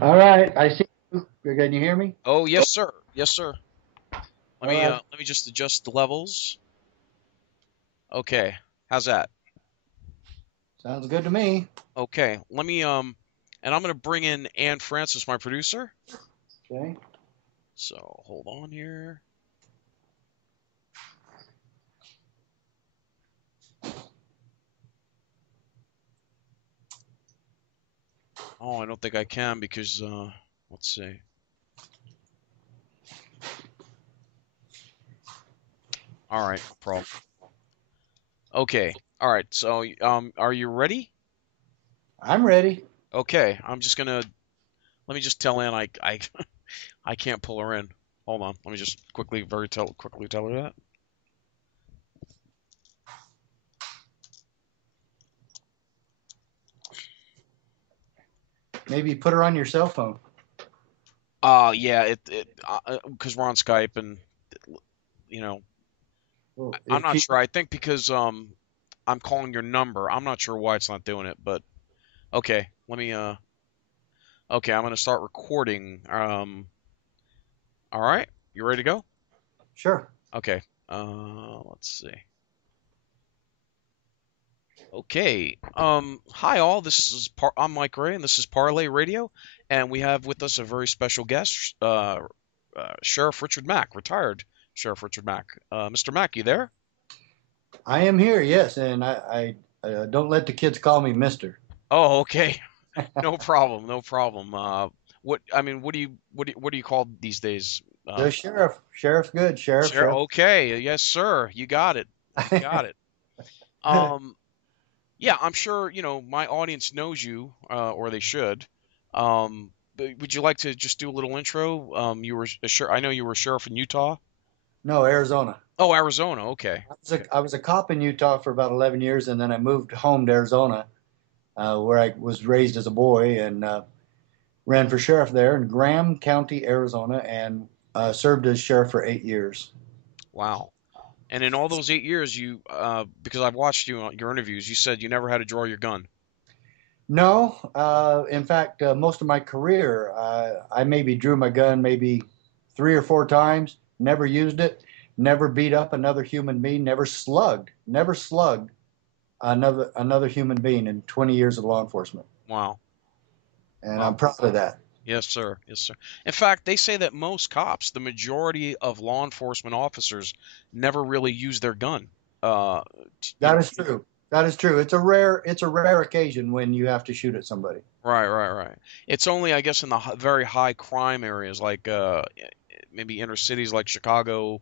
All right, I see you. Can you hear me? Oh, yes, sir. Yes, sir. All right, Let me just adjust the levels. Okay. How's that? sounds good to me. Okay. And I'm gonna bring in Ann Francis, my producer. Okay. So hold on here. Oh, I don't think I can because let's see. All right, no problem. Okay. All right. So are you ready? I'm ready. Okay. Let me just tell Ann I can't pull her in. Hold on. Let me just quickly tell her that. Maybe put her on your cell phone. Yeah, it because we're on Skype and you know Well, I'm if not she, sure. I think because I'm calling your number. I'm not sure why it's not doing it, but okay. Okay, I'm gonna start recording. All right. You ready to go? sure. Okay. Let's see. Okay. Hi all. I'm Mike Ray and this is Parlay Radio, and we have with us a very special guest, Sheriff Richard Mack, retired Sheriff Richard Mack. Mr. Mack, you there? I am here. Yes, and I don't let the kids call me Mister. Oh, okay. No problem, no problem. What do you call these days? The sheriff. Sheriff's good. Sheriff. Share. Sheriff. Okay, yes, sir. You got it. You got it. Um, yeah, I'm sure my audience knows you, or they should. But would you like to just do a little intro? You were a sure. I know you were a sheriff in Utah. No, Arizona. Oh, Arizona. Okay. Okay. I was a cop in Utah for about 11 years, and then I moved home to Arizona, where I was raised as a boy, and ran for sheriff there in Graham County, Arizona, and served as sheriff for 8 years. Wow. And in all those 8 years, because I've watched your interviews, you said you never had to draw your gun. No, in fact, most of my career, I maybe drew my gun maybe 3 or 4 times, never used it, never beat up another human being, never slugged another human being in 20 years of law enforcement, Wow. and I'm Wow. proud of that. Yes, sir. Yes, sir. In fact, they say that most cops, the majority of law enforcement officers, never really use their gun. Uh, That is true. That is true. It's a rare occasion when you have to shoot at somebody. right, right, right. It's only, I guess, in the very high crime areas, like maybe inner cities like Chicago,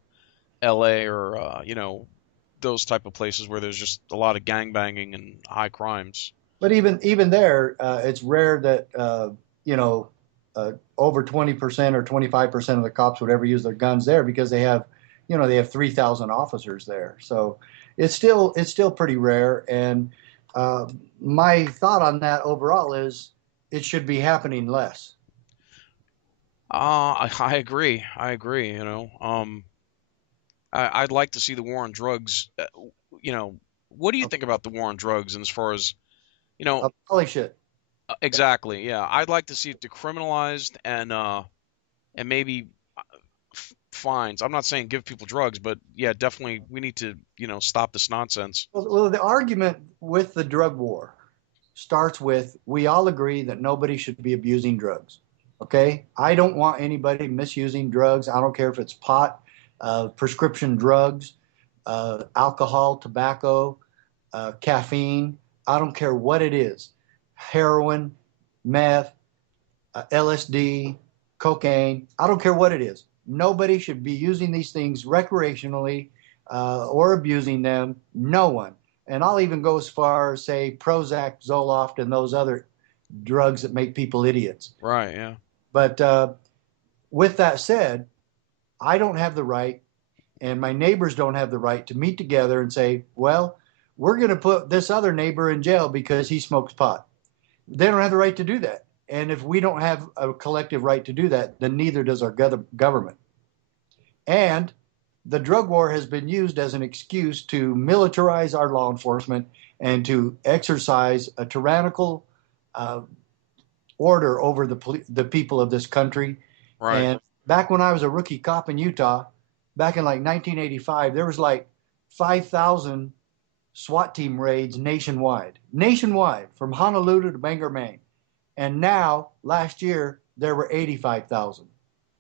L.A., or those type of places where there's just a lot of gang banging and high crimes. But even there, it's rare that you know over 20% or 25% of the cops would ever use their guns there because they have 3,000 officers there. So it's still pretty rare. And uh, my thought on that overall is it should be happening less. I agree. I agree. I'd like to see the war on drugs. What do you think about the war on drugs? And as far as you know, Abolish it. exactly, yeah, I'd like to see it decriminalized and maybe fines. I'm not saying give people drugs, but yeah, definitely we need to stop this nonsense. Well, the argument with the drug war starts with we all agree that nobody should be abusing drugs. Okay? I don't want anybody misusing drugs. I don't care if it's pot, prescription drugs, alcohol, tobacco, caffeine. I don't care what it is, heroin, meth, LSD, cocaine. I don't care what it is. Nobody should be using these things recreationally or abusing them. No one. And I'll even go as far as say Prozac, Zoloft, and those other drugs that make people idiots. Right, yeah. But with that said, I don't have the right, and my neighbors don't have the right to meet together and say, well, we're going to put this other neighbor in jail because he smokes pot. They don't have the right to do that. And if we don't have a collective right to do that, then neither does our government. And the drug war has been used as an excuse to militarize our law enforcement and to exercise a tyrannical uh, order over the people of this country. Right. And back when I was a rookie cop in Utah, back in like 1985, there was like 5,000 SWAT team raids nationwide, from Honolulu to Bangor, Maine. And now, last year, there were 85,000.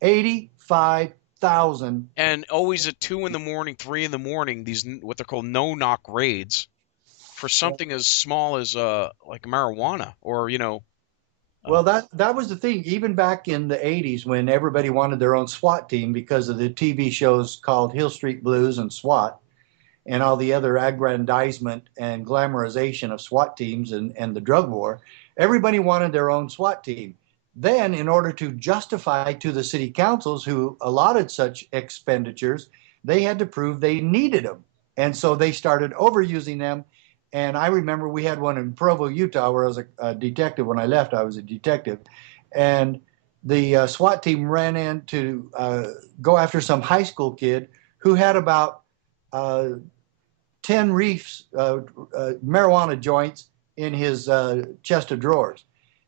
85,000. And always at 2 in the morning, 3 in the morning, these what they're called no-knock raids for something as small as like marijuana or Well, uh, that was the thing. Even back in the 80s, when everybody wanted their own SWAT team because of the TV shows called Hill Street Blues and SWAT, and all the other aggrandizement and glamorization of SWAT teams and the drug war, everybody wanted their own SWAT team. Then, in order to justify to the city councils who allotted such expenditures, they had to prove they needed them. And so they started overusing them. And I remember we had one in Provo, Utah, where I was a detective. When I left, I was a detective. And the SWAT team ran in to go after some high school kid who had about uh, 10 reefs, marijuana joints in his chest of drawers.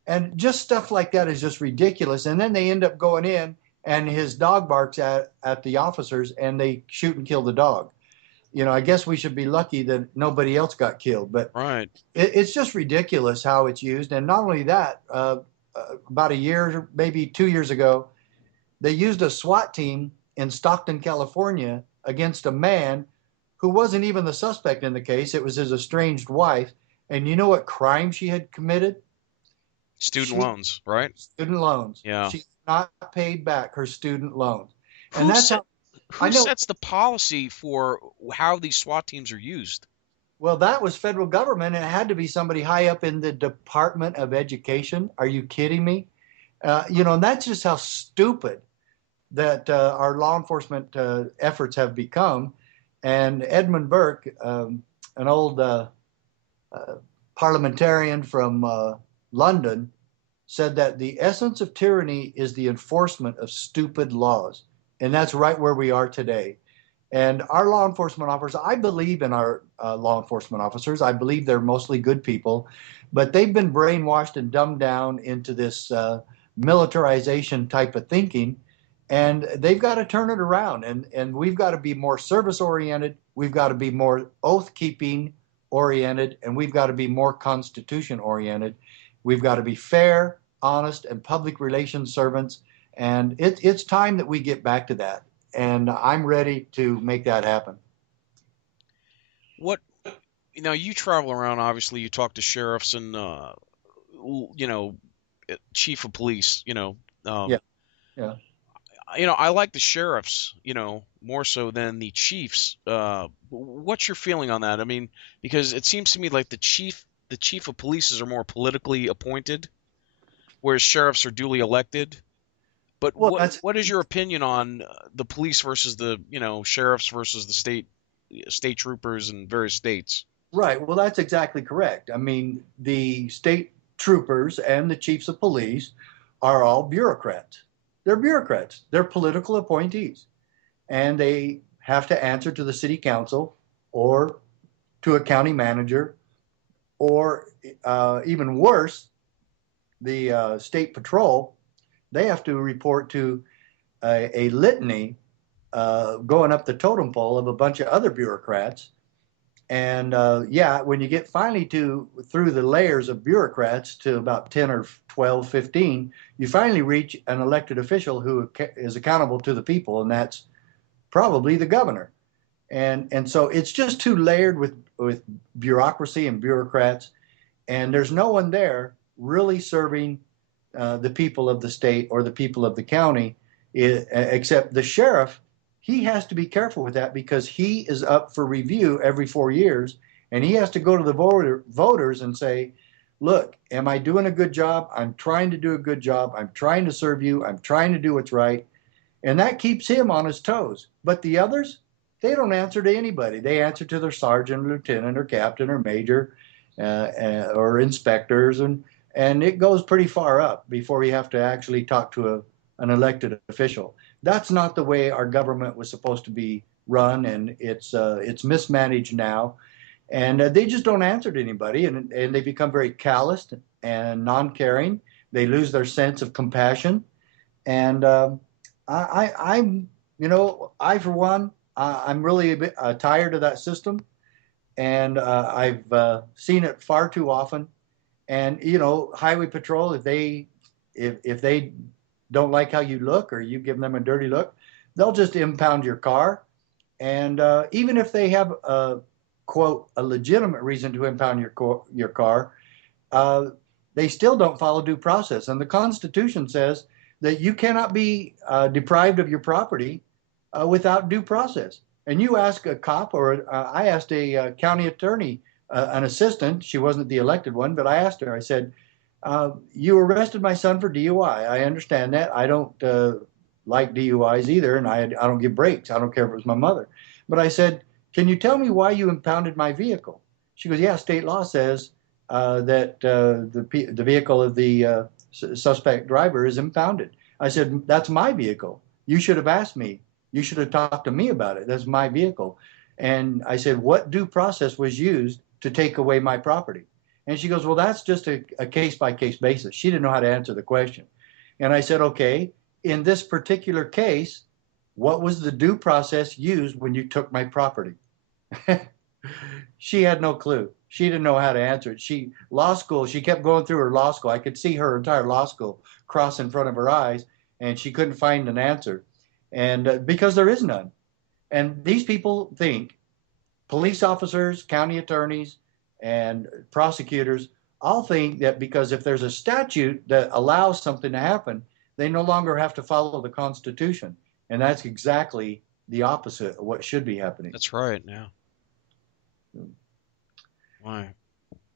And just stuff like that is just ridiculous. And then they end up going in, and his dog barks at the officers, and they shoot and kill the dog. I guess we should be lucky that nobody else got killed, but right. it's just ridiculous how it's used. And not only that, about a year, maybe 2 years ago, they used a SWAT team in Stockton, California, against a man who wasn't even the suspect in the case. It was his estranged wife. And you know what crime she had committed? Student She loans, right? student loans. Yeah. She not paid back her student loans. And Who that's set how I who know. sets the policy for how these SWAT teams are used? Well, that was federal government, and it had to be somebody high up in the Department of Education. Are you kidding me? And that's just how stupid that our law enforcement efforts have become. And Edmund Burke, an old parliamentarian from London, said that the essence of tyranny is the enforcement of stupid laws. And that's right where we are today. And our law enforcement officers, I believe in our law enforcement officers. I believe they're mostly good people, but they've been brainwashed and dumbed down into this militarization type of thinking. And they've got to turn it around. And we've got to be more service oriented. We've got to be more oath keeping oriented. And we've got to be more constitution oriented. We've got to be fair, honest, and public relations servants. And it's time that we get back to that. And I'm ready to make that happen. What you travel around, obviously you talk to sheriffs and you know chief of police, Yeah, um yeah. I like the sheriffs, more so than the chiefs. What's your feeling on that? I mean, because it seems to me like the chief of police are more politically appointed, whereas sheriffs are duly elected. But Well, what that's what is your opinion on the police versus the sheriffs versus the state troopers in various states? right. Well, that's exactly correct. I mean, the state troopers and the chiefs of police are all bureaucrats. They're bureaucrats. They're political appointees, and they have to answer to the city council or to a county manager, or even worse, the state patrol. They have to report to a litany going up the totem pole of a bunch of other bureaucrats. And yeah, when you get finally through the layers of bureaucrats to about 10 or 12, 15, you finally reach an elected official who is accountable to the people, and that's probably the governor. And so it's just too layered with bureaucracy and bureaucrats, and there's no one there really serving the people of the state or the people of the county, except the sheriff. He has to be careful with that because he is up for review every 4 years, and he has to go to the voters and say, look, am I doing a good job? I'm trying to do a good job. I'm trying to serve you. I'm trying to do what's right. And that keeps him on his toes. But the others, they don't answer to anybody. They answer to their sergeant, lieutenant, or captain, or major, or inspectors, and it goes pretty far up before you have to actually talk to an elected official. That's not the way our government was supposed to be run, and it's mismanaged now, and they just don't answer to anybody, and they become very calloused and non-caring. They lose their sense of compassion. And I'm, I for one, I'm really a bit tired of that system, and I've seen it far too often. And highway patrol, if they don't like how you look or you give them a dirty look, they'll just impound your car. And even if they have a quote a legitimate reason to impound your car, uh, they still don't follow due process. And the Constitution says that you cannot be deprived of your property without due process. And you ask a cop, or I asked a county attorney, an assistant, she wasn't the elected one, but I asked her, I said, you arrested my son for DUI. I understand that. I don't like DUIs either, and I don't give breaks. I don't care if it was my mother. But I said, can you tell me why you impounded my vehicle? She goes, yeah, state law says that the vehicle of the suspect driver is impounded. I said, that's my vehicle. You should have asked me. You should have talked to me about it. That's my vehicle. And I said, what due process was used to take away my property? And she goes, well, that's just a case by case basis. She didn't know how to answer the question. And I said, okay, in this particular case, what was the due process used when you took my property? She had no clue. She didn't know how to answer it. Law school, she kept going through her law school. I could see her entire law school cross in front of her eyes, and she couldn't find an answer. And because there is none. And these people think, police officers, county attorneys, and prosecutors all think that because if there's a statute that allows something to happen, they no longer have to follow the Constitution. And that's exactly the opposite of what should be happening. That's right. Yeah. Why?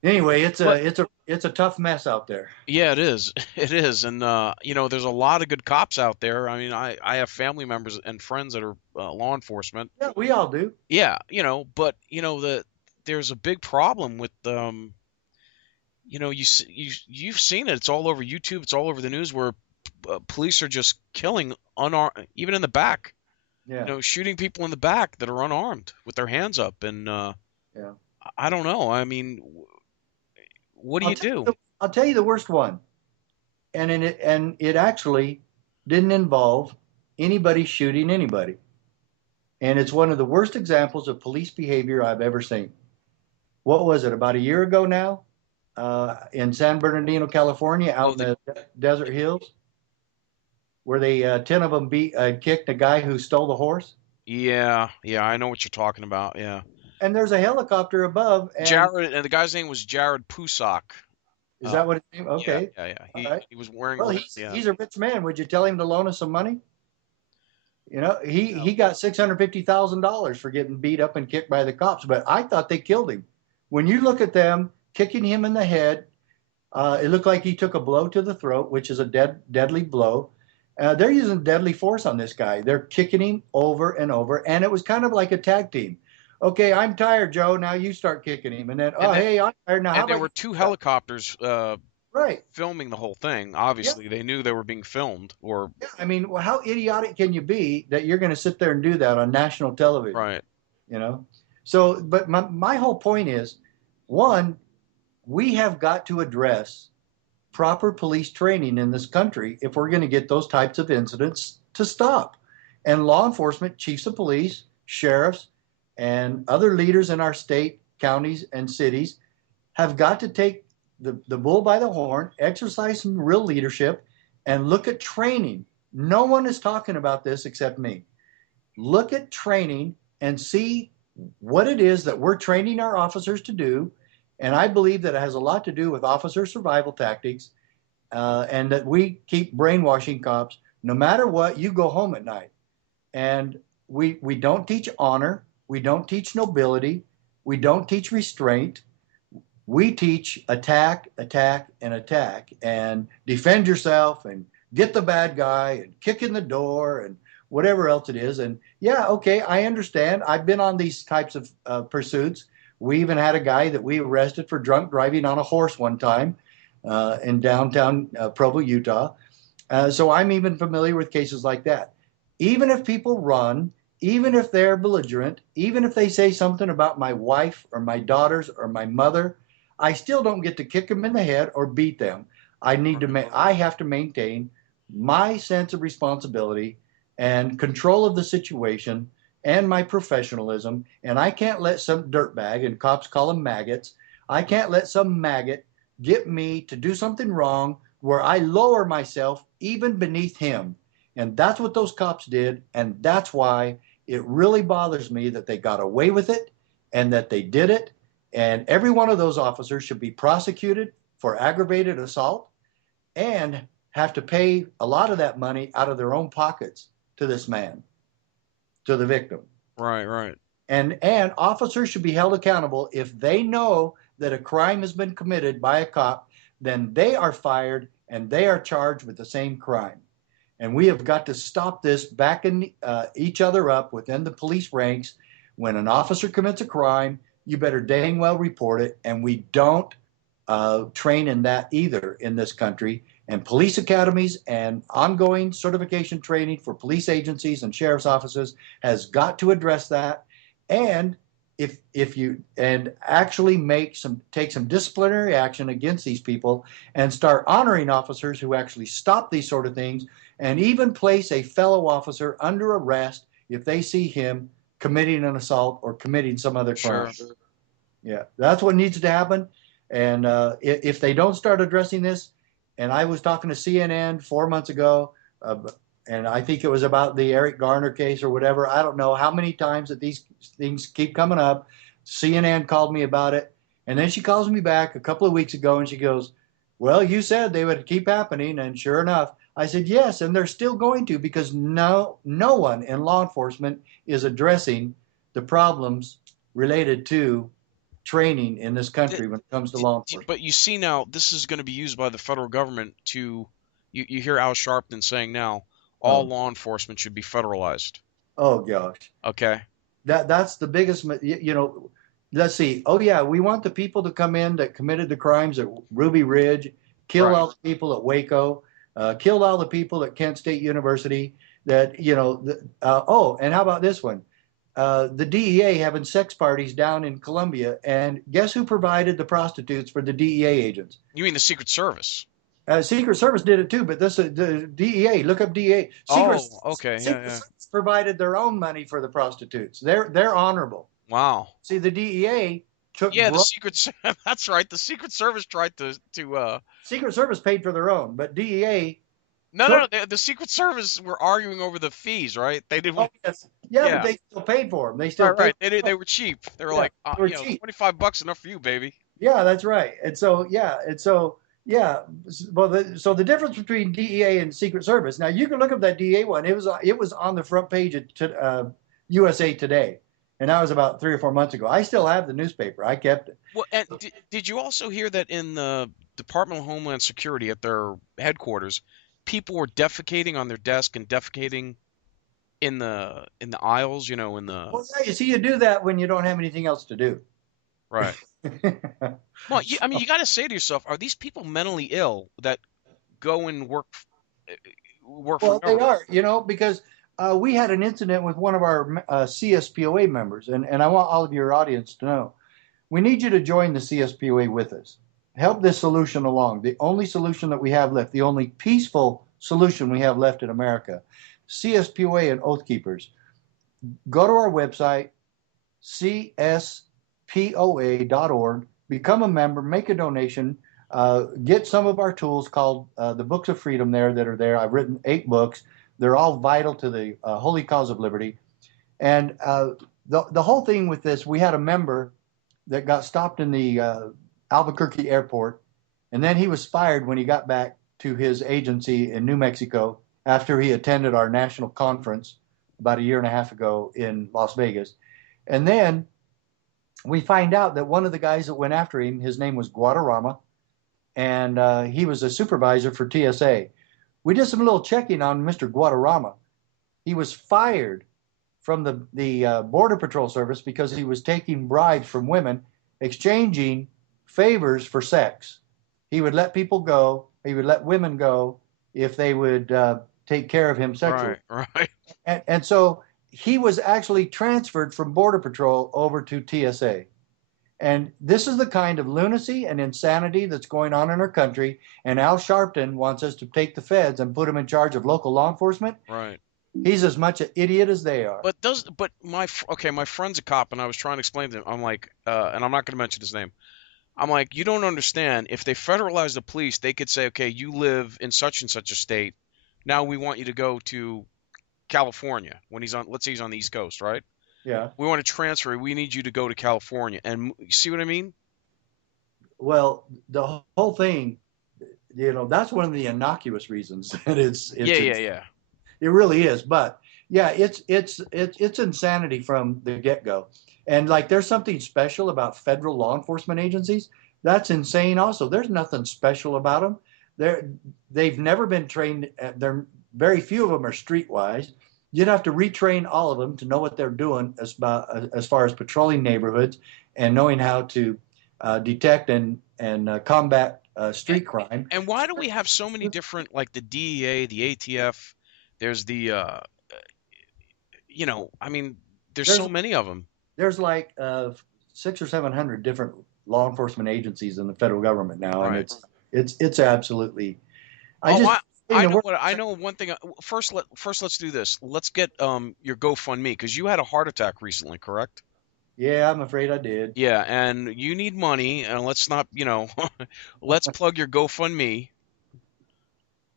Anyway, But it's a tough mess out there. yeah, it is. It is. And there's a lot of good cops out there. I mean, I have family members and friends that are law enforcement. Yeah, we all do. Yeah, but there's a big problem with you've seen it. It's all over YouTube. It's all over the news where police are just killing unarmed, even in the back. Yeah. Shooting people in the back that are unarmed with their hands up. And Yeah. I don't know. I mean, what do you do? I'll tell you the worst one, and it actually didn't involve anybody shooting anybody, and it's one of the worst examples of police behavior I've ever seen. What was it? About a year ago now, in San Bernardino, California, out in the desert hills, where they 10 of them kicked a guy who stole the horse. Yeah, I know what you're talking about. Yeah. And there's a helicopter above. And Jared, and the guy's name was Jared Pusak. Is that what his name? Okay. Yeah. He was wearing. Well, he's a rich man. Would you tell him to loan us some money? He got $650,000 for getting beat up and kicked by the cops. But I thought they killed him. When you look at them kicking him in the head, it looked like he took a blow to the throat, which is a deadly blow. They're using deadly force on this guy. They're kicking him over and over, and it was kind of like a tag team. Okay, I'm tired, Joe. Now you start kicking him, and then hey, I'm tired now. And there were two helicopters right filming the whole thing. Obviously, they knew they were being filmed. Or yeah, I mean, well, how idiotic can you be that you're going to sit there and do that on national television? Right. So, but my whole point is, one, we have got to address proper police training in this country if we're going to get those types of incidents to stop. And law enforcement, chiefs of police, sheriffs, and other leaders in our state, counties, and cities have got to take the bull by the horn, exercise some real leadership, and look at training. No one is talking about this except me. Look at training and see what it is that we're training our officers to do. And I believe that it has a lot to do with officer survival tactics, and that we keep brainwashing cops. No matter what, you go home at night. And we don't teach honor. We don't teach nobility. We don't teach restraint. We teach attack, attack, and attack, and defend yourself, and get the bad guy, and kick in the door, and whatever else it is. And yeah, okay, I understand. I've been on these types of pursuits. We even had a guy that we arrested for drunk driving on a horse one time in downtown Provo, Utah. So I'm even familiar with cases like that. Even if people run, even if they're belligerent, even if they say something about my wife or my daughters or my mother, I still don't get to kick them in the head or beat them. I have to maintain my sense of responsibility and control of the situation and my professionalism. And I can't let some dirtbag, and cops call them maggots, I can't let some maggot get me to do something wrong where I lower myself even beneath him. And that's what those cops did. And that's why it really bothers me that they got away with it and that they did it. And every one of those officers should be prosecuted for aggravated assault and have to pay a lot of that money out of their own pockets to this man, to the victim. Right, right. And officers should be held accountable if they know that a crime has been committed by a cop, then they are fired and they are charged with the same crime. And we have got to stop this backing each other up within the police ranks. When an officer commits a crime, you better dang well report it. And we don't train in that either in this country. And police academies and ongoing certification training for police agencies and sheriff's offices has got to address that. And if you and actually take some disciplinary action against these people and start honoring officers who actually stop these sort of things, and even place a fellow officer under arrest if they see him committing an assault or committing some other crime. Sure. Yeah, that's what needs to happen. And if they don't start addressing this, and I was talking to CNN 4 months ago, and I think it was about the Eric Garner case or whatever. I don't know how many times that these things keep coming up. CNN called me about it. And then she calls me back a couple of weeks ago and she goes, well, you said they would keep happening. And sure enough, I said, yes, and they're still going to, because no one in law enforcement is addressing the problems related to training in this country when it comes to law enforcement. But you see now, this is going to be used by the federal government you hear Al Sharpton saying now, all Oh, law enforcement should be federalized. oh gosh. Okay. That's the biggest, let's see. Oh yeah, we want the people to come in that committed the crimes at Ruby Ridge, killed Right. all the people at Waco, killed all the people at Kent State University. And how about this one? The DEA having sex parties down in Colombia, and guess who provided the prostitutes for the DEA agents? You mean the Secret Service? Secret Service did it too, but the DEA. Look up DEA. Oh, okay. Yeah, Secret yeah. Service provided their own money for the prostitutes. They're honorable. Wow. See, the DEA took Yeah, the that's right. The Secret Service tried to Secret Service paid for their own, but DEA No, no, took. no. The Secret Service were arguing over the fees, right? They Oh didn't. yes, yeah, but Yeah. they still paid for them. They still Right, paid. right. They were cheap. They were Yeah, like, they were cheap. $25 enough for you, baby. Yeah, that's right. And so so the difference between DEA and Secret Service. Now you can look up that DEA one. It was on the front page of USA Today, and that was about 3 or 4 months ago. I still have the newspaper. I kept it. Well, and did you also hear that in the Department of Homeland Security at their headquarters, people were defecating on their desk and defecating in the aisles, in the Well, yeah, you see, you do that when you don't have anything else to do. right. Well, I mean, you got to say to yourself, are these people mentally ill that go and work for Well, they government? are, because we had an incident with one of our CSPOA members, and I want all of your audience to know we need you to join the CSPOA with us. Help this solution along. The only solution that we have left, the only peaceful solution we have left in America. CSPOA and Oath Keepers. Go to our website, cspoa.org, become a member, make a donation, get some of our tools called the Books of Freedom that are there. I've written 8 books. They're all vital to the holy cause of liberty. And the whole thing with this, we had a member that got stopped in the Albuquerque airport, and then he was fired when he got back to his agency in New Mexico after he attended our national conference about a year and a half ago in Las Vegas. And then we find out that one of the guys that went after him, his name was Guadarrama, and he was a supervisor for TSA. We did some little checking on Mr. Guadarrama. He was fired from the Border Patrol Service because he was taking bribes from women, exchanging favors for sex. He would let people go. He would let women go if they would take care of him sexually. Right, right. And so he was actually transferred from Border Patrol over to TSA. And this is the kind of lunacy and insanity that's going on in our country. And Al Sharpton wants us to take the feds and put them in charge of local law enforcement. Right. He's as much an idiot as they are. But my friend's a cop, and I was trying to explain to him. I'm like, and I'm not going to mention his name. I'm like, you don't understand. If they federalize the police, they could say, okay, you live in such and such a state. Now we want you to go to California when he's on. Let's say he's on the East Coast, right? Yeah. We want to transfer. We need you to go to California. And you see what I mean? Well, the whole thing, that's one of the innocuous reasons that Yeah, yeah, yeah. it really is. But yeah, it's insanity from the get-go. And like there's something special about federal law enforcement agencies. That's insane also. There's nothing special about them. They've never been trained. They're very few of them are streetwise. You'd have to retrain all of them to know what they're doing as far as patrolling neighborhoods and knowing how to detect and combat And, street crime. and why do we have so many different, like the DEA, the ATF? There's the, I mean, there's so There's many of them. there's like 600 or 700 different law enforcement agencies in the federal government now, and Right. it's absolutely. I Oh, just I the know word. what I know. One thing. First let's do this. Let's get your GoFundMe because you had a heart attack recently, correct? Yeah, I'm afraid I did. Yeah, and you need money, and let's not, let's plug your GoFundMe.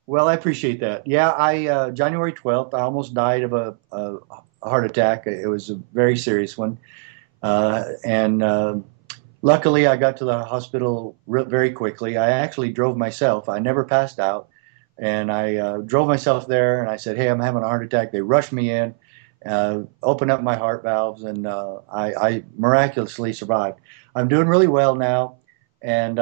Well, I appreciate that. Yeah, I January 12th, I almost died of a heart attack. It was a very serious one, and luckily I got to the hospital very quickly. I actually drove myself. I never passed out, and I drove myself there. And I said, "Hey, I'm having a heart attack." They rushed me in, opened up my heart valves, and I miraculously survived. I'm doing really well now, and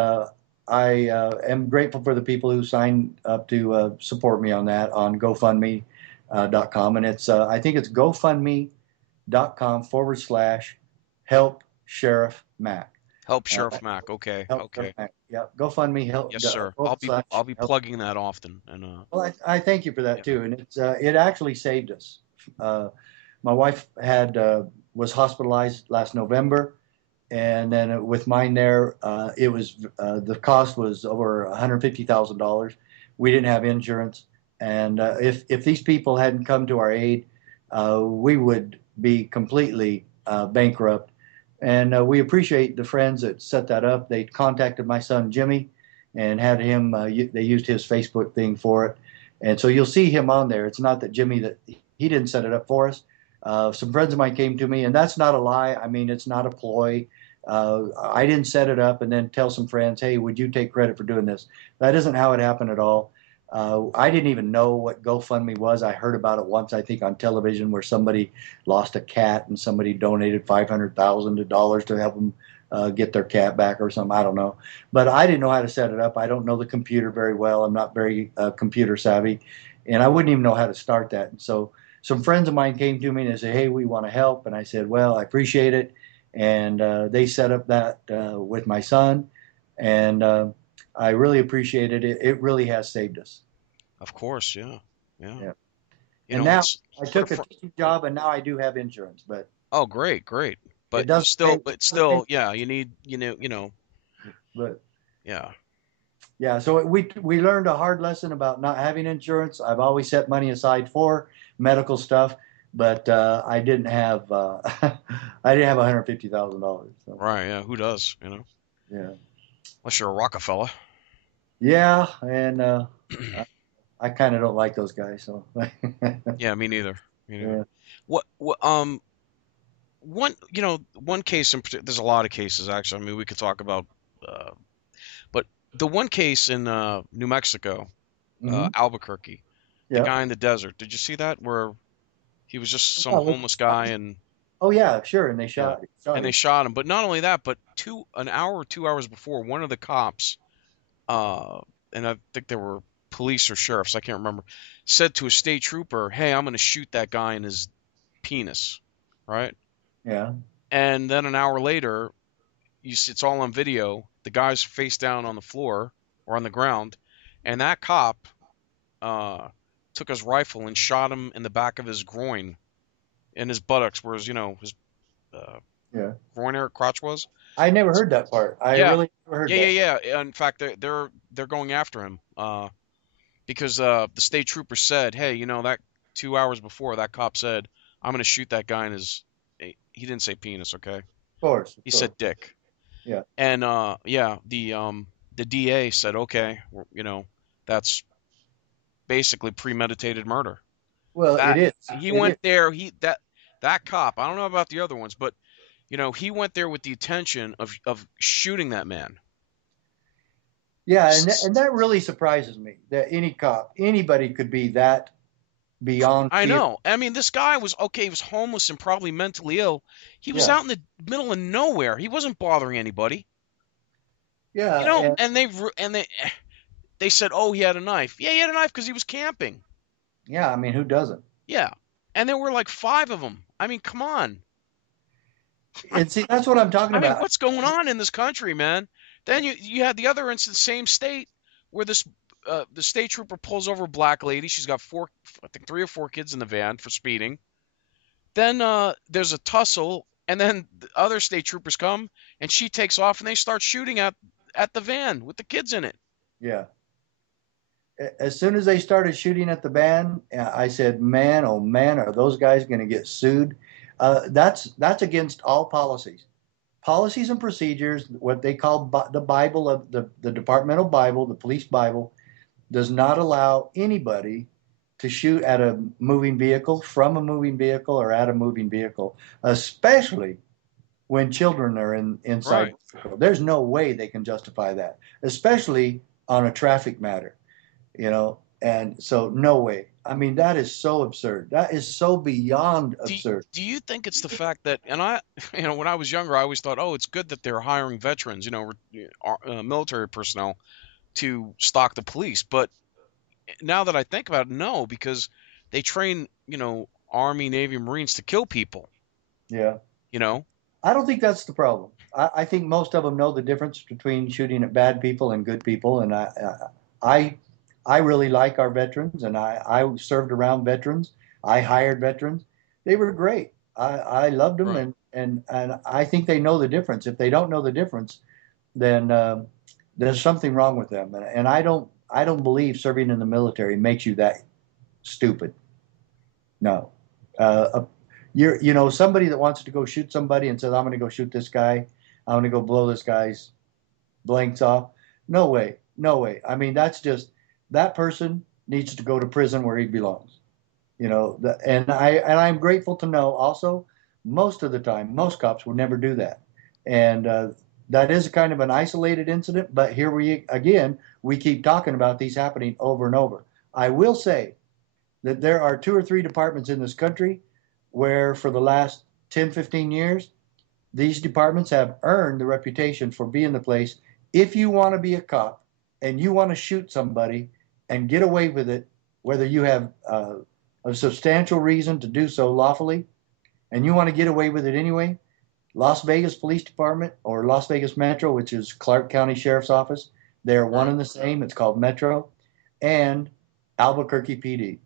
I am grateful for the people who signed up to support me on that on GoFundMe.com. And I think it's GoFundMe.com/, help Sheriff Mack. Help Uh, Sheriff Mack. Okay, help Sheriff okay. Mack. Yeah, GoFundMe help Yes, sir. forward I'll slash be help. plugging that often, and Well, I thank you for that yeah. too, and it actually saved us. Uh, my wife had was hospitalized last November, and then with mine there, it was the cost was over $150,000. We didn't have insurance, and if these people hadn't come to our aid, we would be completely bankrupt. And we appreciate the friends that set that up. They contacted my son Jimmy, and had him. They used his Facebook thing for it, and so you'll see him on there. It's not that Jimmy that he didn't set it up for us. Some friends of mine came to me, and that's not a lie. I mean, it's not a ploy. I didn't set it up and then tell some friends, "Hey, would you take credit for doing this?" That isn't how it happened at all. I didn't even know what GoFundMe was. I heard about it once, I think, on television, where somebody lost a cat and somebody donated $500,000 to help them get their cat back or something. I don't know, but I didn't know how to set it up. I don't know the computer very well. I'm not very computer savvy, and I wouldn't even know how to start that. And so some friends of mine came to me and they said, "Hey, we want to help," and I said, "Well, I appreciate it." And they set up that with my son, and I really appreciated it. It really has saved us. Of course, yeah, yeah. Yeah. You And know, now it's I for, took a for teaching job, and now I do have insurance, but oh, great, great. it But doesn't pay. but It doesn't pay, still, yeah, you need, but yeah. yeah, so we learned a hard lesson about not having insurance. I've always set money aside for medical stuff, but I didn't have $150,000. So Right, yeah. Who does, yeah, Unless you're a Rockefeller. yeah, and I kind of don't like those guys. So Yeah, me neither. Me neither. yeah. What one case in particular, there's a lot of cases actually. I mean, we could talk about, uh, but the one case in New Mexico, Hmm. Albuquerque, the Yeah. guy in the desert. Did you see that? Where he was just some Yeah, homeless guy, and oh yeah, sure. And they yeah, shot and they him. shot him. But not only that, but an hour or 2 hours before, one of the cops, uh, and I think they were police or sheriffs, I can't remember, said to a state trooper, "Hey, I'm going to shoot that guy in his penis," right? Yeah. And then an hour later, it's all on video. The guy's face down on the floor or on the ground, and that cop uh, took his rifle and shot him in the back of his groin, in his buttocks, where his uh, Yeah. groin area, crotch was. I never heard that part. I Yeah, really never heard yeah, that. yeah, yeah. In fact, they're going after him because the state trooper said, hey, that 2 hours before that cop said, I'm gonna shoot that guy in his. He didn't say penis, okay? Of He course. said dick. Yeah. And yeah, the DA said, okay, that's basically premeditated murder. Well, it That is. he It is. went there. That cop. I don't know about the other ones, but he went there with the intention of shooting that man. Yeah, and that really surprises me that any cop, anybody could be that beyond I fear. know. I mean, this guy was okay. He was homeless and probably mentally ill. He was Yeah. out in the middle of nowhere. He wasn't bothering anybody. Yeah, and And they said, oh, he had a knife. Yeah, he had a knife because he was camping. yeah, I mean, who doesn't? Yeah, and there were like five of them. I mean, come on. And see, that's what I'm talking I mean, about. what's going on in this country, man? Then you had the other instance, same state, where the state trooper pulls over a black lady. She's got four, I think, three or four kids in the van for speeding. Then there's a tussle, and then the other state troopers come, and she takes off, and they start shooting at the van with the kids in it. Yeah. As soon as they started shooting at the band, I said, "Man, oh man, are those guys going to get sued?" That's against all policies and procedures. What they call the Bible of the departmental Bible, the police Bible, does not allow anybody to shoot at a moving vehicle, from a moving vehicle, or at a moving vehicle, especially when children are inside Right. the vehicle. There's no way they can justify that, especially on a traffic matter, and so no way. I mean, that is so absurd. That is so beyond Do absurd. do you think it's the fact that, and I, when I was younger, I always thought, oh, it's good that they're hiring veterans, military personnel to stock the police. But now that I think about it, no, because they train, Army, Navy, Marines to kill people, Yeah. you know? I don't think that's the problem. I think most of them know the difference between shooting at bad people and good people, and I, I really like our veterans, and I served around veterans. I hired veterans. They were great. I loved them, Right. and I think they know the difference. If they don't know the difference, then there's something wrong with them. And I don't believe serving in the military makes you that stupid. No. Somebody that wants to go shoot somebody and says, I'm going to go shoot this guy, I'm going to go blow this guy's blanks off. No way. No way. I mean, that's just, that person needs to go to prison where he belongs. And I'm grateful to know also, most of the time, most cops would never do that. And that is kind of an isolated incident, but here we keep talking about these happening over and over. I will say that there are two or three departments in this country where for the last 10, 15 years, these departments have earned the reputation for being the place. If you want to be a cop and you want to shoot somebody and get away with it, whether you have a substantial reason to do so lawfully and you want to get away with it anyway, Las Vegas Police Department or Las Vegas Metro, which is Clark County Sheriff's Office, they're one Right. and the same. It's called Metro, and Albuquerque PD.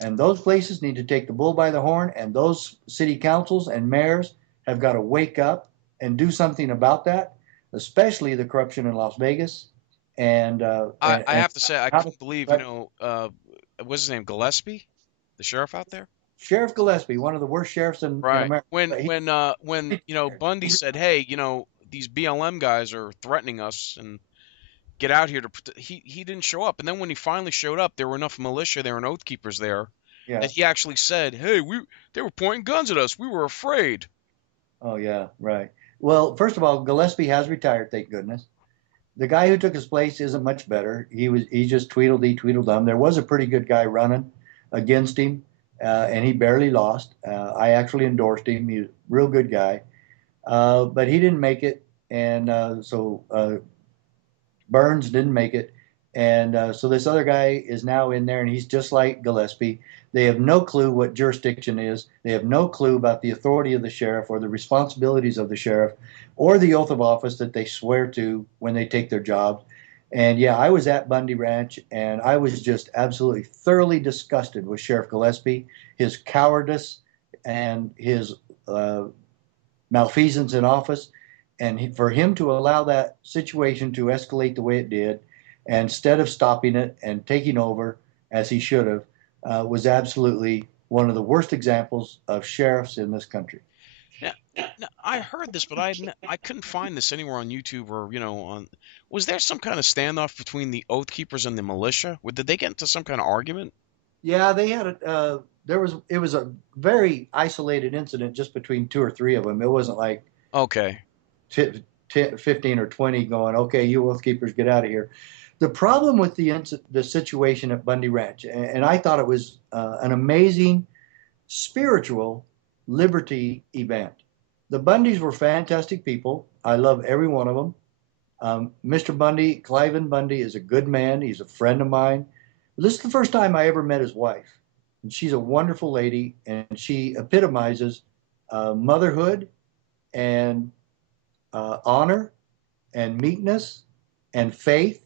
And those places need to take the bull by the horn, and those city councils and mayors have got to wake up and do something about that, especially the corruption in Las Vegas. And I and have to say, I couldn't believe, what's his name, Gillespie, the sheriff out there? Sheriff Gillespie, one of the worst sheriffs in Right. America, When but when when Bundy said, "Hey, these BLM guys are threatening us and get out here to he didn't show up. And then when he finally showed up, there were enough militia there and oath keepers there yeah, that he actually said, "Hey, they were pointing guns at us. We were afraid." oh yeah, right. Well, first of all, Gillespie has retired, thank goodness. The guy who took his place isn't much better. He just tweedledee tweedledum. There was a pretty good guy running against him, and he barely lost. I actually endorsed him. He's a real good guy, but he didn't make it, and so Burns didn't make it, and so this other guy is now in there, and he's just like Gillespie. They have no clue what jurisdiction is. They have no clue about the authority of the sheriff or the responsibilities of the sheriff or the oath of office that they swear to when they take their jobs. And yeah, I was at Bundy Ranch, and I was just absolutely thoroughly disgusted with Sheriff Gillespie, his cowardice, and his malfeasance in office. And for him to allow that situation to escalate the way it did, instead of stopping it and taking over as he should have, was absolutely one of the worst examples of sheriffs in this country. Now, I heard this, but I couldn't find this anywhere on YouTube or on. Was there some kind of standoff between the Oath Keepers and the militia? Did they get into some kind of argument? Yeah, they had a. It was a very isolated incident just between two or three of them. It wasn't like Okay. 15 or 20 going, okay, you Oath Keepers, get out of here. The problem with the situation at Bundy Ranch, and I thought it was an amazing spiritual liberty event. The Bundys were fantastic people. I love every one of them. Mr. Bundy, Cliven Bundy, is a good man. He's a friend of mine. This is the first time I ever met his wife. And she's a wonderful lady, and she epitomizes motherhood and honor and meekness and faith.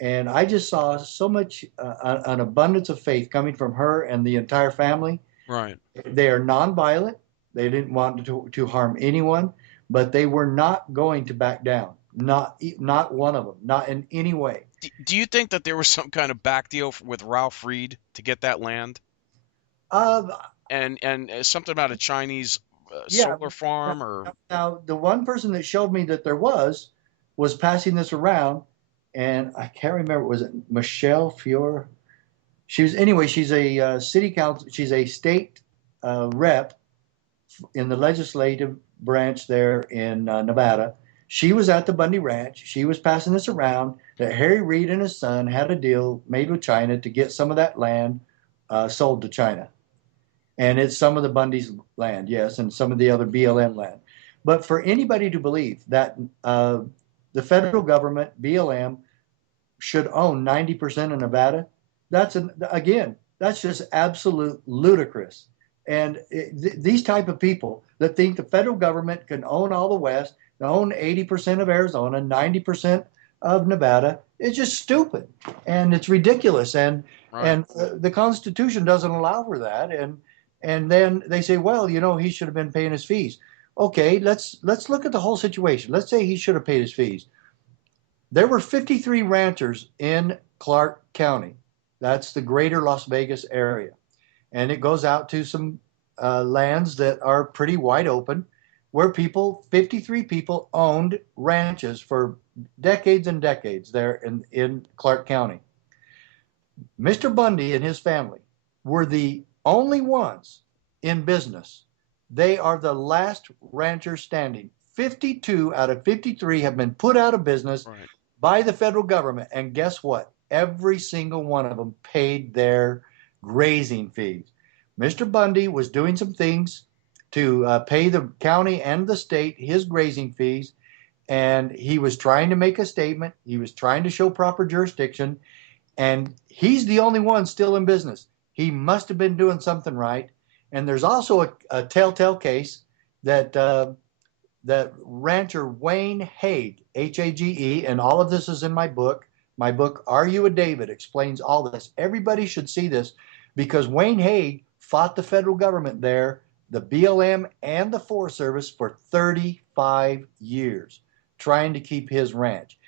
And I just saw so much, an abundance of faith coming from her and the entire family. Right. They are nonviolent. They didn't want to harm anyone, but they were not going to back down. Not one of them, not in any way. Do you think that there was some kind of back deal with Ralph Reed to get that land? Uh, And something about a Chinese yeah. solar farm or Now, the one person that showed me that there was passing this around, and I can't remember. Was it Michelle Fiore? She's a city council. She's a state rep in the legislative branch there in Nevada. She was at the Bundy Ranch. She was passing this around that Harry Reid and his son had a deal made with China to get some of that land sold to China. And it's some of the Bundy's land, yes, and some of the other BLM land. But for anybody to believe that the federal government, BLM, should own 90% of Nevada, again, that's just absolute ludicrous. And these type of people that think the federal government can own all the West, own 80% of Arizona, 90% of Nevada, it's just stupid and it's ridiculous. And right. and the Constitution doesn't allow for that. And then they say, well, he should have been paying his fees. Okay, let's look at the whole situation. Let's say he should have paid his fees. There were 53 ranchers in Clark County. That's the greater Las Vegas area. And it goes out to some lands that are pretty wide open, where 53 people owned ranches for decades and decades there in Clark County. Mr. Bundy and his family were the only ones in business. They are the last ranchers standing. 52 out of 53 have been put out of business by the federal government. And guess what? Every single one of them paid their grazing fees. Mr. Bundy was doing some things to pay the county and the state his grazing fees, and he was trying to make a statement. He was trying to show proper jurisdiction, and he's the only one still in business. He must have been doing something right. And there's also a telltale case that that rancher Wayne Hague, Hage, and all of this is in my book. My book, Are You a David, explains all this. Everybody should see this because Wayne Hague fought the federal government there, the BLM and the Forest Service for 35 years, trying to keep his ranch.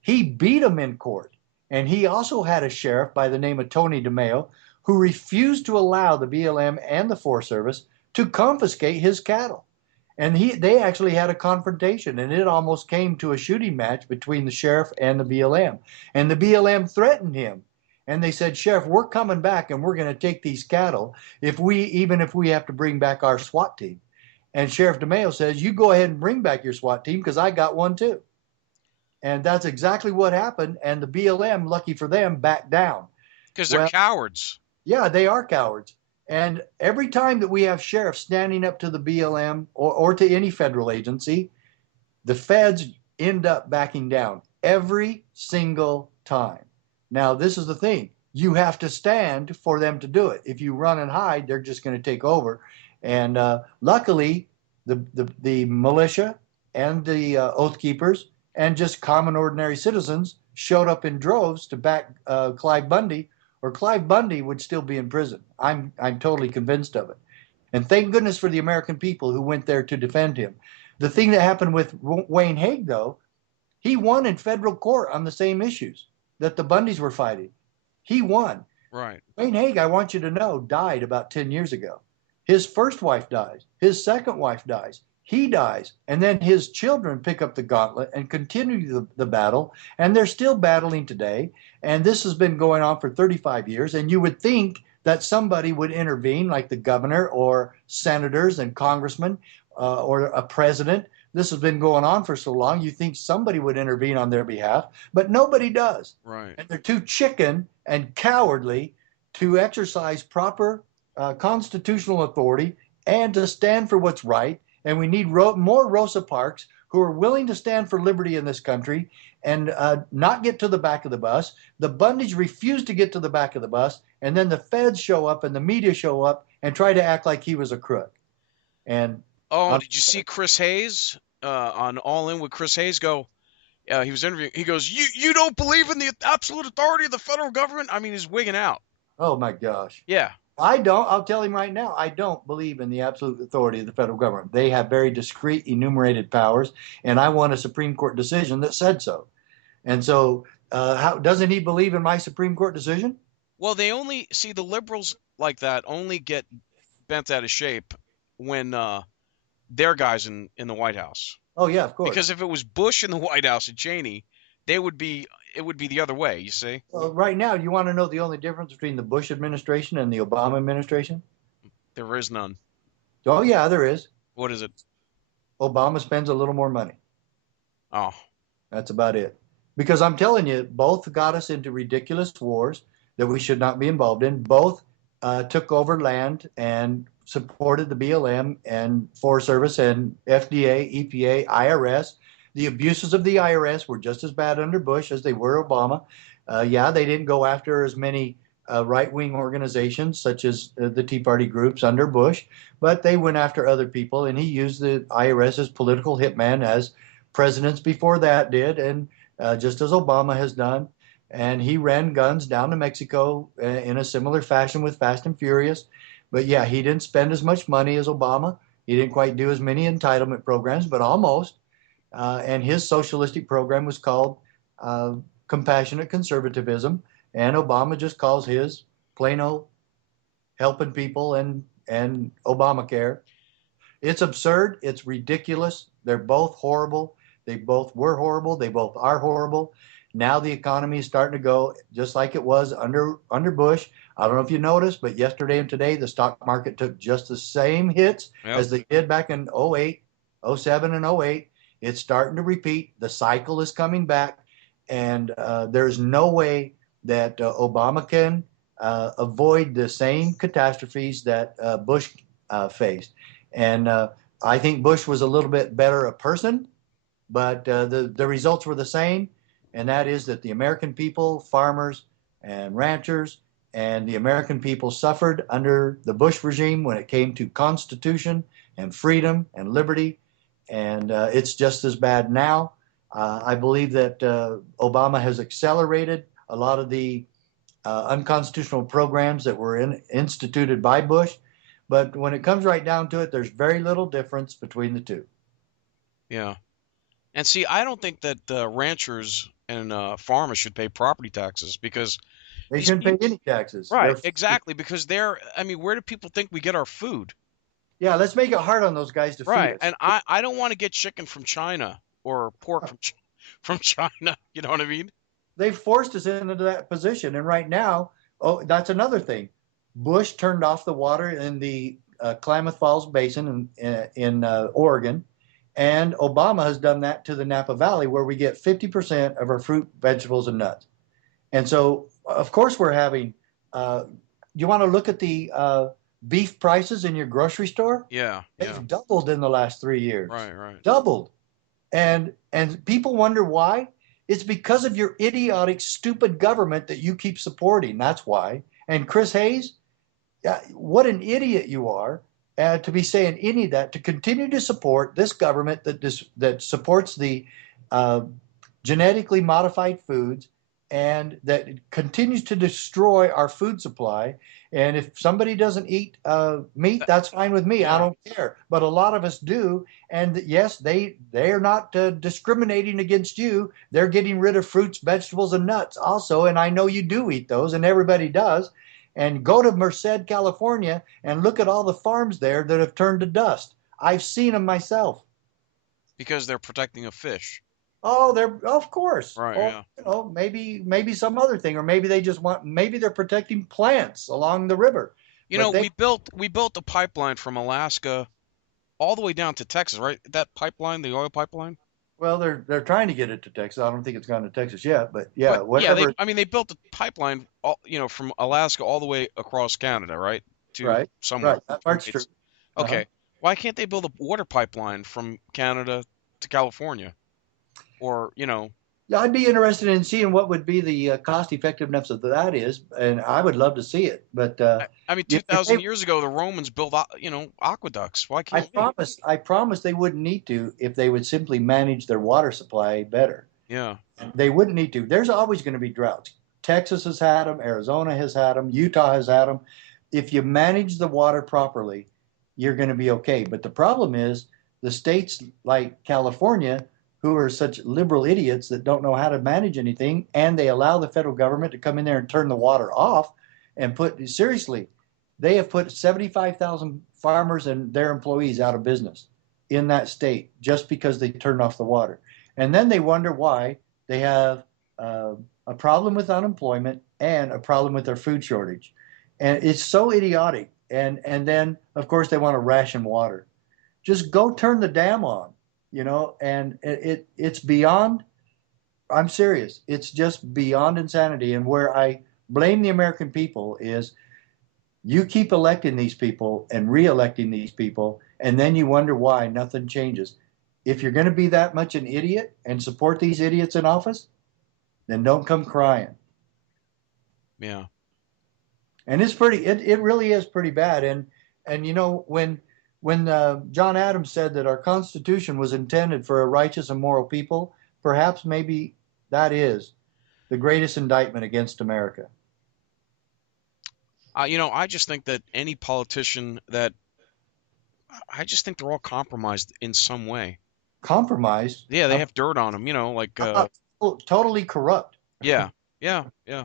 He beat them in court. And he also had a sheriff by the name of Tony DeMeo who refused to allow the BLM and the Forest Service to confiscate his cattle. And they actually had a confrontation, and it almost came to a shooting match between the sheriff and the BLM. And the BLM threatened him. And they said, Sheriff, we're coming back and we're going to take these cattle even if we have to bring back our SWAT team. And Sheriff DeMeo says, you go ahead and bring back your SWAT team because I got one too. And that's exactly what happened. And the BLM, lucky for them, backed down. Because they're cowards. Yeah, they are cowards. And every time that we have sheriffs standing up to the BLM or to any federal agency, the feds end up backing down every single time. Now, this is the thing. You have to stand for them to do it. If you run and hide, they're just going to take over. And luckily, the militia and the Oath Keepers and just common ordinary citizens showed up in droves to back Clive Bundy, or Clive Bundy would still be in prison. I'm totally convinced of it. And thank goodness for the American people who went there to defend him. The thing that happened with Wayne Haig, though, he won in federal court on the same issues that the Bundys were fighting. He won. Right. Wayne Haig, I want you to know, died about 10 years ago. His first wife dies. His second wife dies. He dies. And then his children pick up the gauntlet and continue the battle. And they're still battling today. And this has been going on for 35 years. And you would think that somebody would intervene, like the governor or senators and congressmen or a president. This has been going on for so long. You think somebody would intervene on their behalf, but nobody does. Right. And they're too chicken and cowardly to exercise proper constitutional authority and to stand for what's right. And we need more Rosa Parks who are willing to stand for liberty in this country and not get to the back of the bus. The Bundys refuse to get to the back of the bus, and then the feds show up and the media show up and try to act like he was a crook. And Oh, did you see Chris Hayes on All In with Chris Hayes go? He was interviewing. He goes, "You don't believe in the absolute authority of the federal government?" I mean, he's wigging out. oh my gosh. Yeah. I don't. I'll tell him right now. I don't believe in the absolute authority of the federal government. They have very discrete, enumerated powers, and I want a Supreme Court decision that said so. And so, how doesn't he believe in my Supreme Court decision? Well, they only see the liberals like that only get bent out of shape when their guys in the White House. Oh yeah, of course. Because if it was Bush in the White House and Cheney, it would be the other way. You see? Well, right now, you want to know the only difference between the Bush administration and the Obama administration? There is none. Oh yeah, there is. What is it? Obama spends a little more money. Oh, That's about it. Because I'm telling you, both got us into ridiculous wars that we should not be involved in. Both took over land and supported the BLM and Forest Service and FDA, EPA, IRS. The abuses of the IRS were just as bad under Bush as they were Obama. Yeah, they didn't go after as many right-wing organizations such as the Tea Party groups under Bush, but they went after other people, and he used the IRS as political hitman, as presidents before that did, and just as Obama has done. And he ran guns down to Mexico in a similar fashion with Fast and Furious. But yeah, he didn't spend as much money as Obama. He didn't quite do as many entitlement programs, but almost. And his socialistic program was called compassionate conservatism, and Obama just calls his plain old helping people and Obamacare. It's absurd. It's ridiculous. They're both horrible. They both were horrible. They both are horrible. Now the economy is starting to go just like it was under Bush. I don't know if you noticed, but yesterday and today the stock market took just the same hits as they did back in 08, 07, and 08. It's starting to repeat. The cycle is coming back, and there's no way that Obama can avoid the same catastrophes that Bush faced. And I think Bush was a little bit better a person, but the results were the same, and that is that the American people, farmers and ranchers, and the American people suffered under the Bush regime when it came to Constitution and freedom and liberty, and it's just as bad now. I believe that Obama has accelerated a lot of the unconstitutional programs that were instituted by Bush, but when it comes right down to it, there's very little difference between the two. yeah. And see, I don't think that ranchers and farmers should pay property taxes because They these shouldn't pay people, any taxes. right? Exactly, because I mean, where do people think we get our food? Yeah, let's make it hard on those guys to feed Right. us. And I don't want to get chicken from China or pork from China. You know what I mean? They've forced us into that position, and right now, oh, that's another thing. Bush turned off the water in the Klamath Falls Basin in Oregon, and Obama has done that to the Napa Valley, where we get 50% of our fruit, vegetables, and nuts. And so, of course, we're having. You want to look at the beef prices in your grocery store? Yeah. They've Yeah. doubled in the last 3 years. Right. Right. Doubled. And people wonder why. It's because of your idiotic, stupid government that you keep supporting. That's why. And Chris Hayes, what an idiot you are to be saying any of that, to continue to support this government that supports the genetically modified foods and that continues to destroy our food supply. And if somebody doesn't eat meat, That, that's fine with me. I yeah. don't care. But a lot of us do, and yes, they are not discriminating against you. They're getting rid of fruits, vegetables, and nuts also. And I know you do eat those, and everybody does. And go to Merced, California, and look at all the farms there that have turned to dust. I've seen them myself. Because they're protecting a fish. Oh, they're of course. Right. Or Yeah. maybe some other thing, or maybe they just want maybe they're protecting plants along the river. You know, But they we built a pipeline from Alaska all the way down to Texas, right? That pipeline, the oil pipeline. well, they're trying to get it to Texas. I don't think it's gone to Texas yet, but yeah, But yeah, whatever. they built a pipeline, from Alaska all the way across Canada, right, to Right, somewhere. right. That part's true. It's Uh-huh. okay. Why can't they build a water pipeline from Canada to California? Or, Yeah, I'd be interested in seeing what would be the cost effectiveness of that is, and I would love to see it. But I mean, if 2,000 they years ago, the Romans built, aqueducts. Why I can't we? promise, I promise they wouldn't need to if they would simply manage their water supply better. Yeah, They wouldn't need to. There's always going to be droughts. Texas has had them, Arizona has had them, Utah has had them. If you manage the water properly, you're going to be okay. But the problem is the states like California, who are such liberal idiots that don't know how to manage anything, and they allow the federal government to come in there and turn the water off and put, seriously, they have put 75,000 farmers and their employees out of business in that state just because they turned off the water. And then they wonder why they have a problem with unemployment and a problem with their food shortage. And it's so idiotic. And then, of course, they want to ration water. Just go turn the dam on, and it's beyond, I'm serious. It's just beyond insanity. And where I blame the American people is you keep electing these people and re-electing these people, and then you wonder why nothing changes. If you're going to be that much an idiot and support these idiots in office, then don't come crying. yeah. And it really is pretty bad. And when John Adams said that our Constitution was intended for a righteous and moral people, perhaps maybe that is the greatest indictment against America. I just think that any politician I just think they're all compromised in some way. Compromised, Yeah, they have dirt on them, like, totally corrupt. yeah, yeah, yeah,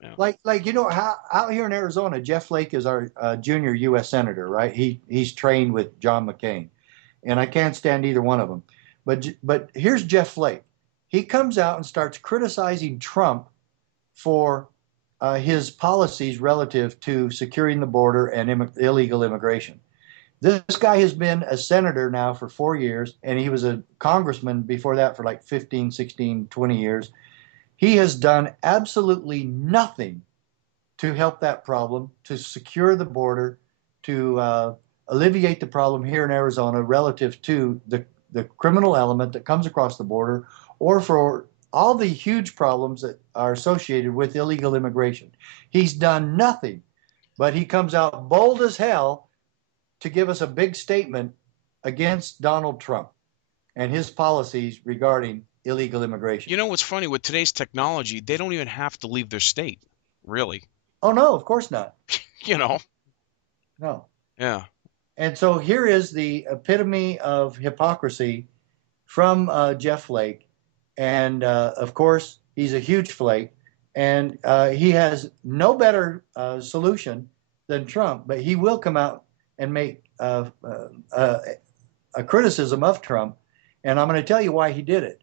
yeah. Like how out here in Arizona, Jeff Flake is our junior U.S. senator, right? He's trained with John McCain, and I can't stand either one of them. But here's Jeff Flake. He comes out and starts criticizing Trump for his policies relative to securing the border and illegal immigration. This guy has been a senator now for 4 years, and he was a congressman before that for like 15, 16, 20 years. He has done absolutely nothing to help that problem, to secure the border, to alleviate the problem here in Arizona relative to the criminal element that comes across the border, or for all the huge problems that are associated with illegal immigration. He's done nothing, but he comes out bold as hell to give us a big statement against Donald Trump and his policies regarding illegal immigration. You know what's funny with today's technology? They don't even have to leave their state, really. Oh no, of course not. You know? No. Yeah. And so here is the epitome of hypocrisy from Jeff Flake. And of course, he's a huge flake. And he has no better solution than Trump, but he will come out and make a criticism of Trump. And I'm going to tell you why he did it.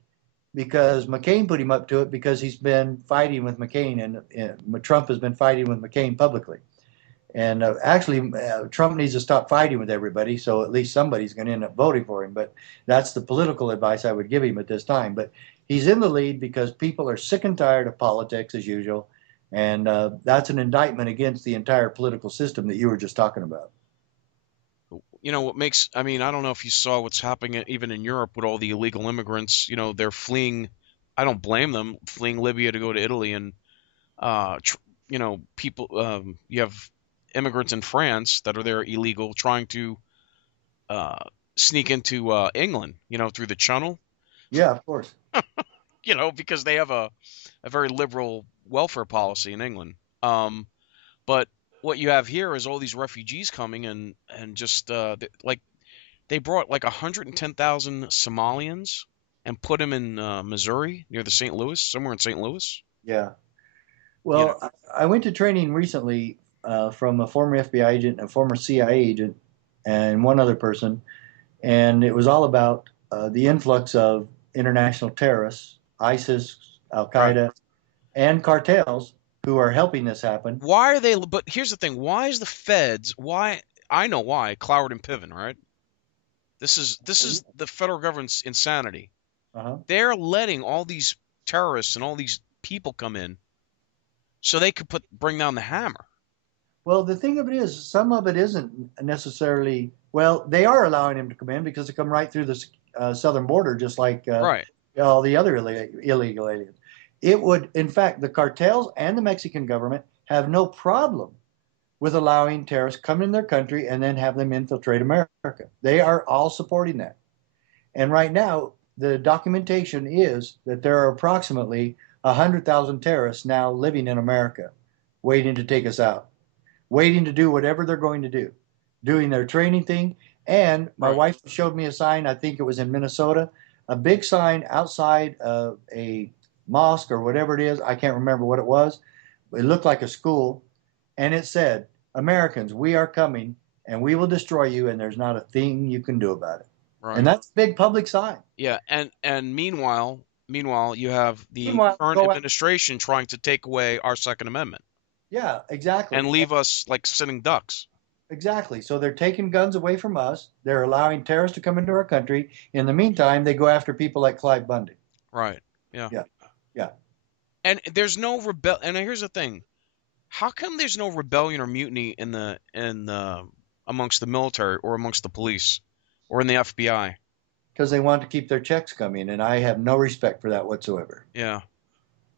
Because McCain put him up to it because he's been fighting with McCain, and Trump has been fighting with McCain publicly. And actually, Trump needs to stop fighting with everybody, so at least somebody's going to end up voting for him. But that's the political advice I would give him at this time. But he's in the lead because people are sick and tired of politics as usual, and that's an indictment against the entire political system that you were just talking about. I mean, I don't know if you saw what's happening even in Europe with all the illegal immigrants. They're fleeing. I don't blame them, fleeing Libya to go to Italy, and people. You have immigrants in France that are there illegal, trying to sneak into England. Through the channel. Yeah, of course. because they have a very liberal welfare policy in England. But what you have here is all these refugees coming and just like they brought like 110,000 Somalians and put them in Missouri near the St. Louis, somewhere in St. Louis. Yeah. You know, Well, I went to training recently from a former FBI agent, a former CIA agent, and one other person, and it was all about the influx of international terrorists, ISIS, Al right? Qaeda, and cartels who are helping this happen. Why are they? But here's the thing: why is the feds? Why? I know why. Cloward and Piven, right? This is the federal government's insanity. Uh-huh. They're letting all these terrorists and all these people come in so they could bring down the hammer. Well, the thing of it is, some of it isn't necessarily. Well, they are allowing him to come in because they come right through the southern border, just like Right. all the other illegal aliens. It would, in fact, the cartels and the Mexican government have no problem with allowing terrorists come in their country and then have them infiltrate America. They are all supporting that. And right now, the documentation is that there are approximately 100,000 terrorists now living in America, waiting to take us out, waiting to do whatever they're going to do, doing their training thing. And my Right. wife showed me a sign, I think it was in Minnesota, a big sign outside of a mosque or whatever it is. I can't remember what it was. It looked like a school. And it said, Americans, we are coming and we will destroy you, and there's not a thing you can do about it. And Right. that's a big public sign. Yeah. And meanwhile, you have the Meanwhile, current go out. administration trying to take away our Second Amendment Yeah, exactly. and leave us like sitting ducks. Exactly. So they're taking guns away from us. They're allowing terrorists to come into our country. In the meantime, they go after people like Clive Bundy. Right. Yeah. Yeah. Yeah. And there's no rebel. And here's the thing: how come there's no rebellion or mutiny in the amongst the military or amongst the police or in the FBI? Because they want to keep their checks coming, and I have no respect for that whatsoever. Yeah.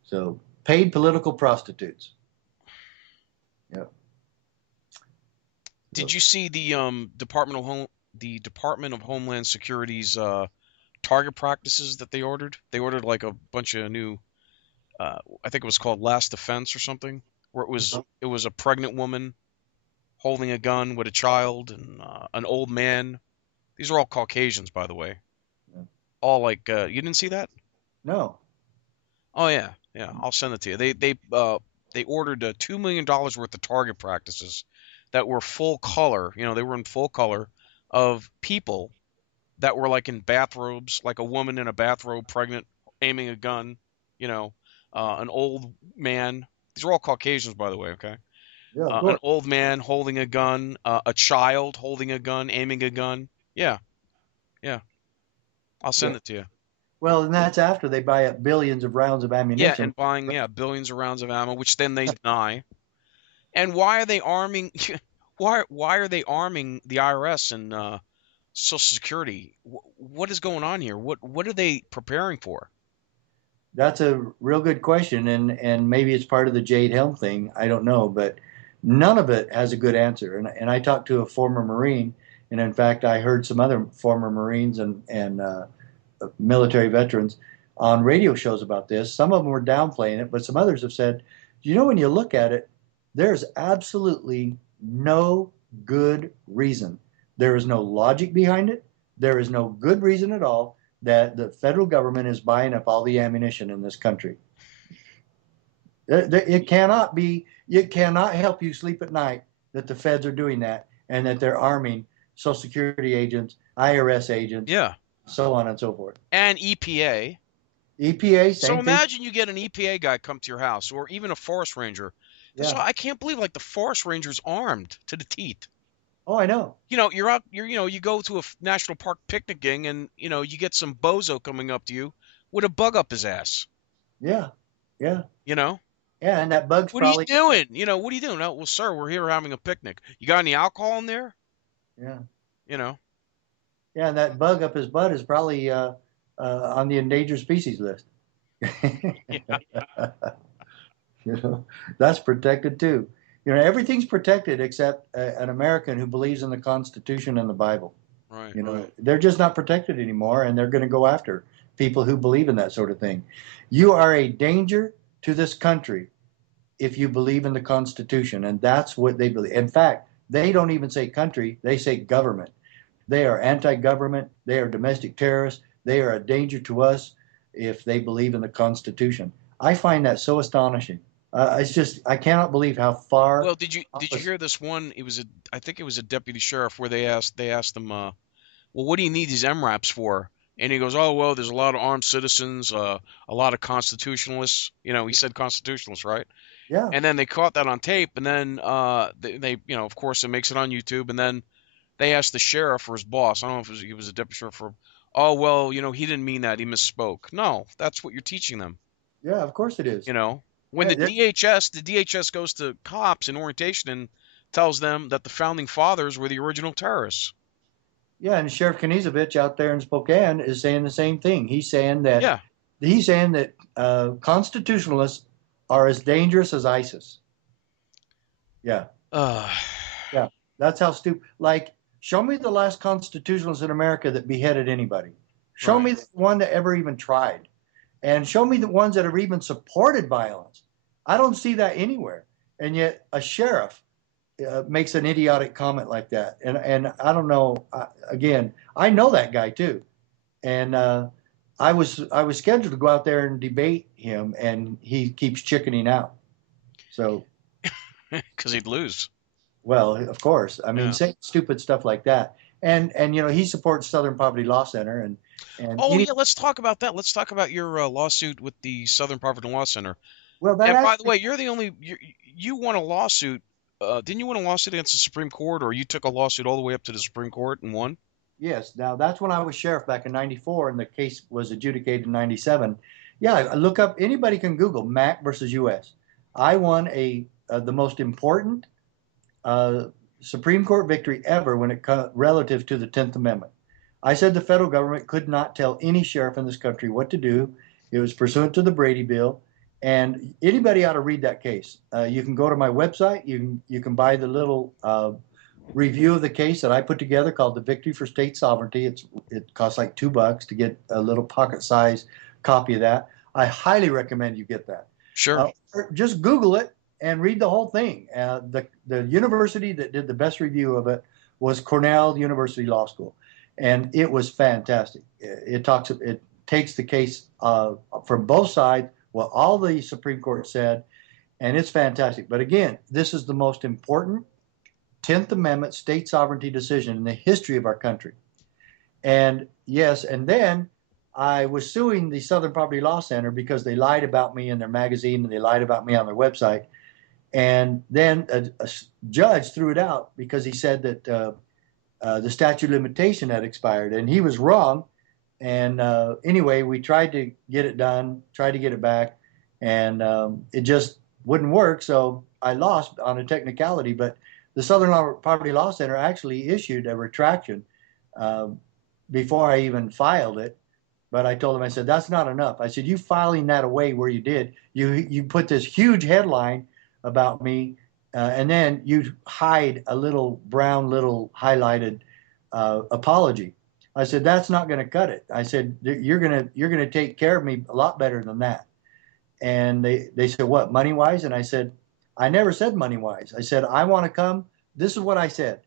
So paid political prostitutes. Yeah. Did So, you see the Department of Homeland Security's target practices that they ordered? They ordered like a bunch of new I think it was called Last Defense or something, where it was a pregnant woman holding a gun with a child and an old man. These are all Caucasians, by the way. All like you didn't see that? no. Oh yeah, yeah. I'll send it to you. They ordered $2 million worth of target practices that were full color. They were in full color of people that were like in bathrobes, like a woman in a bathrobe, pregnant, aiming a gun. You know, an old man. These are all Caucasians, by the way. Okay, Yeah, of an course. old man holding a gun, a child holding a gun, aiming a gun. Yeah, yeah. I'll Yeah. send it to you. Well, and that's after they buy up billions of rounds of Yeah, ammunition. and buying billions of rounds of ammo, which then they deny. And why are they arming? Why are they arming the IRS and Social Security? What is going on here? What are they preparing for? That's a real good question, and maybe it's part of the Jade Helm thing. I don't know, but none of it has a good answer. And I talked to a former Marine, and in fact, I heard some other former Marines and military veterans on radio shows about this. Some of them were downplaying it, but some others have said, when you look at it, there's absolutely no good reason. There is no logic behind it. There is no good reason at all that the federal government is buying up all the ammunition in this country. It cannot be, it cannot help you sleep at night that the feds are doing that and that they're arming Social Security agents, IRS agents, Yeah, so on and so forth. and EPA. EPA, So same thing. imagine you get an EPA guy come to your house, or even a forest ranger. Yeah. I can't believe like the forest ranger's armed to the teeth. Oh, I know. You're out. You go to a national park picnicking, and you get some bozo coming up to you with a bug up his ass. Yeah. Yeah. You know, Yeah. And that bug's what are you probably, doing? What are you doing? Oh, well, sir, we're here having a picnic. You got any alcohol in there? yeah. You know. Yeah. And that bug up his butt is probably on the endangered species list. Yeah. That's protected too. Everything's protected except an American who believes in the Constitution and the Bible. Right. They're just not protected anymore, and they're going to go after people who believe in that sort of thing. You are a danger to this country if you believe in the Constitution, and that's what they believe. In fact, they don't even say country, they say government. They are anti government, they are domestic terrorists, they are a danger to us if they believe in the Constitution. I find that so astonishing. It's just, I cannot believe how far. Well, did you hear this one? It was a I think it was a deputy sheriff where they asked him, well, what do you need these MRAPs for? And he goes, oh well, there's a lot of armed citizens, a lot of constitutionalists. He said constitutionalists, right? Yeah, And then they caught that on tape, and then of course, it makes it on YouTube, and then they asked the sheriff or his boss. I don't know if he was a deputy sheriff. Oh well, he didn't mean that. He misspoke. No, that's what you're teaching them. yeah, of course it is. You know, when Yeah, the DHS goes to cops in orientation and tells them that the founding fathers were the original terrorists. yeah, and Sheriff Knizovich out there in Spokane is saying the same thing. Yeah. He's saying that constitutionalists are as dangerous as ISIS. Yeah, Uh, yeah, that's how stupid. Like, show me the last constitutionalist in America that beheaded anybody. Show right. me the one that ever even tried, and show me the ones that have even supported violence. I don't see that anywhere. And yet, a sheriff makes an idiotic comment like that, and I don't know. Again, I know that guy too, and I was scheduled to go out there and debate him, and he keeps chickening out. So, Because he'd lose. well, of course, I mean, Yeah. saying stupid stuff like that, and he supports Southern Poverty Law Center, and Oh yeah, let's talk about that. Let's talk about your lawsuit with the Southern Poverty Law Center. well, that And by the actually, way, you're the only you won a lawsuit. Didn't you win a lawsuit against the Supreme Court, or you took a lawsuit all the way up to the Supreme Court and won? yes. Now that's when I was sheriff back in '94, and the case was adjudicated in '97. Yeah, look up. Anybody can Google Mack versus U.S. I won the most important uh, Supreme Court victory ever when relative to the 10th Amendment. I said the federal government could not tell any sheriff in this country what to do. It was pursuant to the Brady Bill, and anybody ought to read that case. You can go to my website. You can buy the little review of the case that I put together called "The Victory for State Sovereignty." It costs like $2 to get a little pocket-sized copy of that. I highly recommend you get that. Sure. Just Google it and read the whole thing. The university that did the best review of it was Cornell University Law School, and it was fantastic. It takes the case from both sides, what all the Supreme Court said, and it's fantastic. But again, this is the most important 10th Amendment state sovereignty decision in the history of our country. And yes, and then I was suing the Southern Poverty Law Center because they lied about me in their magazine and they lied about me on their website. And then a judge threw it out because he said that the statute of limitation had expired, and he was wrong. And anyway, we tried to get it done, tried to get it back, and it just wouldn't work. So I lost on a technicality. But the Southern Poverty Law Center actually issued a retraction before I even filed it. But I told him, I said, that's not enough. I said, you filing that away where you did, you put this huge headline about me, and then you hide a little brown, little highlighted apology. I said, that's not going to cut it. I said, you're gonna take care of me a lot better than that. And they said, what, money wise? And I said, I never said money wise. I said, I want to come. This is what I said.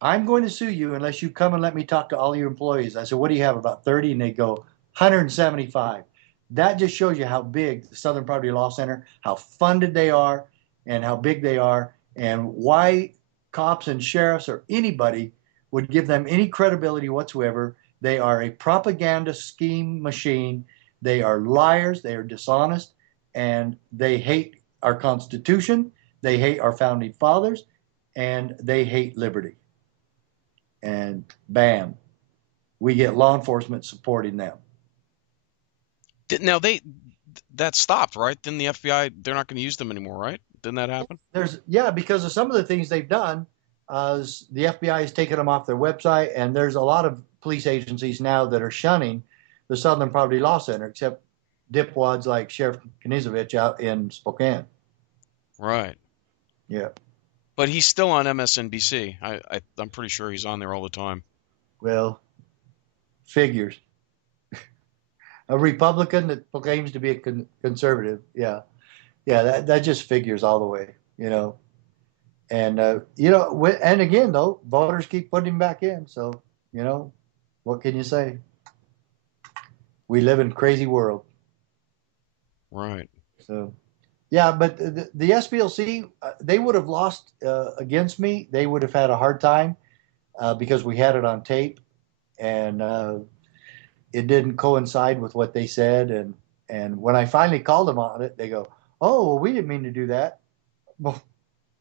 I'm going to sue you unless you come and let me talk to all your employees. I said, what do you have, about 30? And they go, 175. That just shows you how big the Southern Poverty Law Center, how funded they are, and how big they are, and why cops and sheriffs or anybody would give them any credibility whatsoever. They are a propaganda scheme machine. They are liars. They are dishonest, and they hate our Constitution. They hate our founding fathers, and they hate liberty. And bam, we get law enforcement supporting them. Now that stopped, right? Then the FBI, they're not going to use them anymore, right? Didn't that happen? Because of some of the things they've done, the FBI has taken them off their website, and there's a lot of police agencies now that are shunning the Southern Poverty Law Center, except dipwads like Sheriff Knizovich out in Spokane. Right. Yeah. But he's still on MSNBC. I'm pretty sure he's on there all the time. Well, figures. A Republican that proclaims to be a conservative. Yeah, yeah, that just figures all the way, you know. And and again though, voters keep putting him back in. So you know, what can you say? We live in a crazy world. Right. So yeah, but the SPLC, they would have lost against me. They would have had a hard time because we had it on tape, and it didn't coincide with what they said. And when I finally called them on it, they go, "Oh, well, we didn't mean to do that." Well,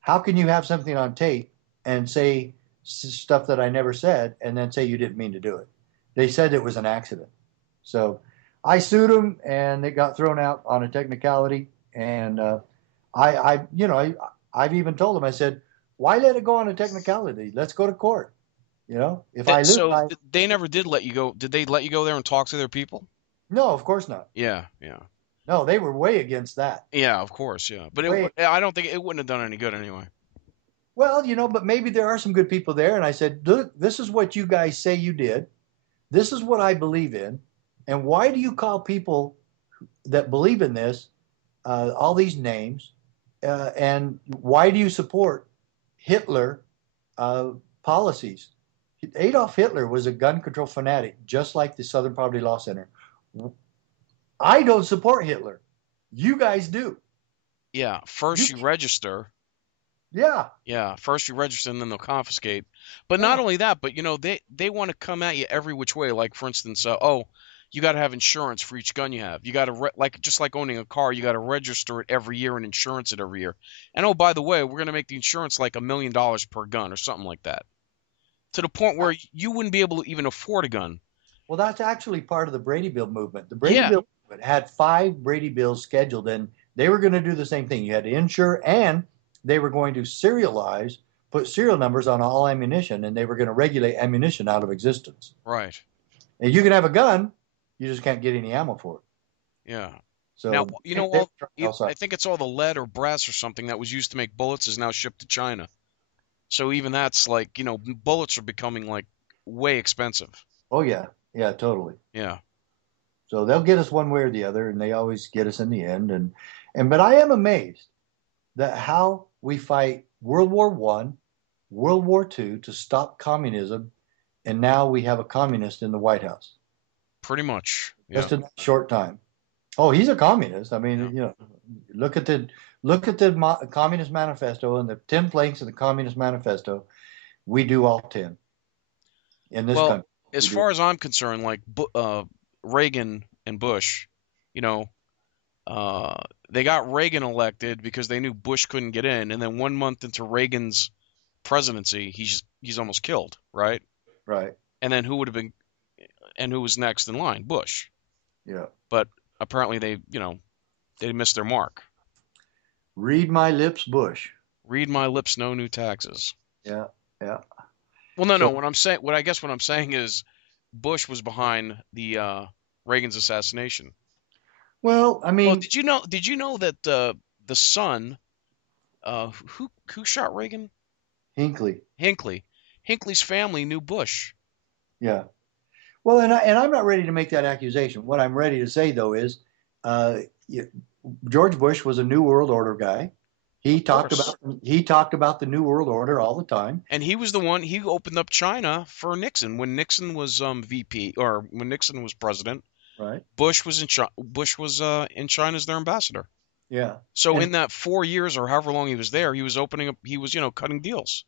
how can you have something on tape and say stuff that I never said, and then say you didn't mean to do it? They said it was an accident. So I sued them, and it got thrown out on a technicality. And I've even told them, I said, why let it go on a technicality? Let's go to court. If I lose, So they never did let you go. Did they let you go there and talk to their people? no, of course not. Yeah, yeah, No, they were way against that. yeah. Of course, yeah. But Way, I don't think it wouldn't have done any good anyway. well, but maybe there are some good people there. And I said, look, this is what you guys say you did. This is what I believe in. And why do you call people that believe in this all these names? And why do you support Hitler uh, policies? Adolf Hitler was a gun control fanatic, just like the Southern Poverty Law Center. I don't support Hitler. You guys do. Yeah. You, First you register. yeah, Yeah. First you register, and then they'll confiscate. But not yeah, only that, but they want to come at you every which way. Like for instance, oh, you got to have insurance for each gun you have. You got to like just like owning a car, you got to register it every year and insurance it every year. And oh, by the way, we're gonna make the insurance like $1 million per gun or something like that. To the point yeah. where you wouldn't be able to even afford a gun. Well, that's actually part of the Brady Bill movement. The Brady Yeah, Bill movement had 5 Brady Bills scheduled, and they were going to do the same thing. You had to insure, and they were going to serialize, put serial numbers on all ammunition, and they were going to regulate ammunition out of existence. right. And you can have a gun, you just can't get any ammo for it. Yeah. Now, So they were trying I outside. think it's all the lead or brass or something that was used to make bullets is now shipped to China. So even that's like, bullets are becoming like way expensive. Oh yeah, yeah, totally. Yeah. So they'll get us one way or the other, and they always get us in the end. And but I am amazed that how we fight World War I, World War II to stop communism, and now we have a communist in the White House Pretty much. Yeah. just in a short time. Oh, he's a communist. I mean, Yeah. look at the Communist Manifesto and the 10 planks of the Communist Manifesto. We do all 10 in this Well, country. as We do. far as I'm concerned, like Reagan and Bush, you know, uh, they got Reagan elected because they knew Bush couldn't get in, and then 1 month into Reagan's presidency, he's almost killed, right? Right. And then who was next in line? Bush. Yeah. But apparently they missed their mark. Read my lips, Bush. Read my lips, no new taxes. Yeah. Yeah. Well, no, no. So, What I'm saying is, Bush was behind the Reagan's assassination. well, I Well, mean, did you know that the son, who shot Reagan? Hinckley. Hinckley. Hinckley's family knew Bush. Yeah. Well, and I'm not ready to make that accusation. What I'm ready to say though is, uh, George Bush was a New World Order guy. He Of talked course. about he talked about the New World Order all the time. And he was the one, he opened up China for Nixon when Nixon was VP, or when Nixon was president. Right. Bush was in China as their ambassador. Yeah. So And in that 4 years or however long he was there, he was opening up. He was cutting deals.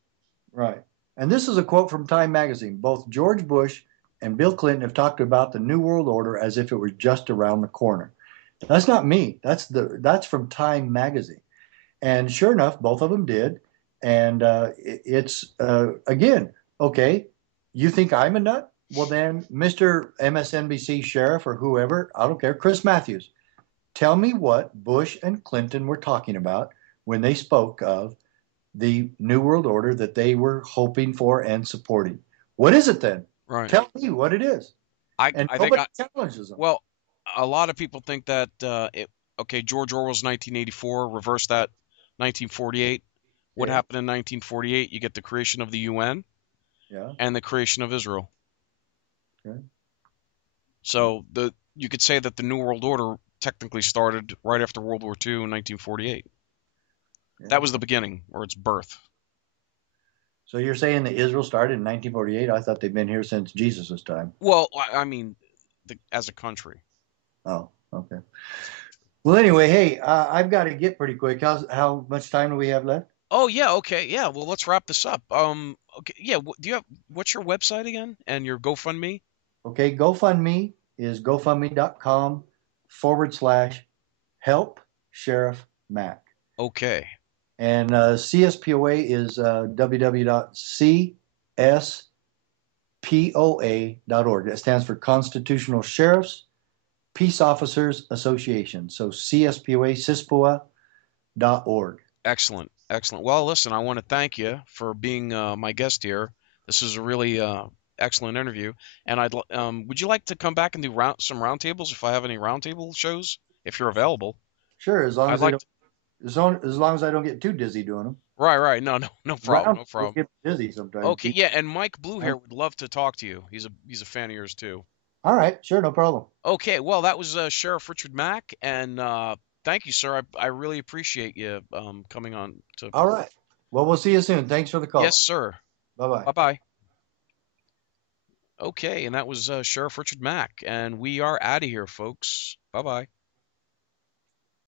right. And this is a quote from Time magazine. Both George Bush and Bill Clinton have talked about the New World Order as if it were just around the corner. That's not me. That's from Time magazine. And sure enough, both of them did. And it's again, okay. You think I'm a nut? Well, then, Mr. MSNBC sheriff or whoever, I don't care, Chris Matthews, tell me what Bush and Clinton were talking about when they spoke of the New World Order that they were hoping for and supporting. What is it then? Right. Tell me what it is. I And I think nobody challenges them. well, a lot of people think that okay, George Orwell's 1984 reversed that 1948. What Yeah, happened in 1948? You get the creation of the UN yeah, and the creation of Israel. okay. So you could say that the New World Order technically started right after World War II in 1948. Yeah. That was the beginning, or its birth. So you're saying that Israel started in 1948? I thought they've been here since Jesus' time. Well, I mean, as a country. Oh, okay. As a country. Well, anyway, hey, I've got to get pretty quick. How much time do we have left? Oh yeah, okay, yeah. Well, let's wrap this up. Okay, yeah. Do you have what's your website again and your GoFundMe? Okay, GoFundMe is gofundme.com/help Sheriff Mack. Okay, And CSPOA is www.cspoa.org. That stands for Constitutional Sheriffs Peace Officers Association. So CSPOA, CISPOA.org. excellent, excellent. Well, listen, I want to thank you for being my guest here. This is a really excellent interview, and would you like to come back and do some roundtables if I have any roundtable shows, if you're available? Sure, as long I'd as they like don't, as long as I don't get too dizzy doing them. Right, right. No, no, no problem, Round no will problem. get dizzy sometimes. Okay, yeah, and Mike Huh? Bluehair would love to talk to you. He's a fan of yours too. All right, sure, no problem. Okay, well, that was Sheriff Richard Mack, and thank you, sir. I really appreciate you coming on to. All right. Well, we'll see you soon. Thanks for the Yes, call. sir. Bye bye. Bye bye. Okay, and that was Sheriff Richard Mack, and we are out of here, folks. Bye bye.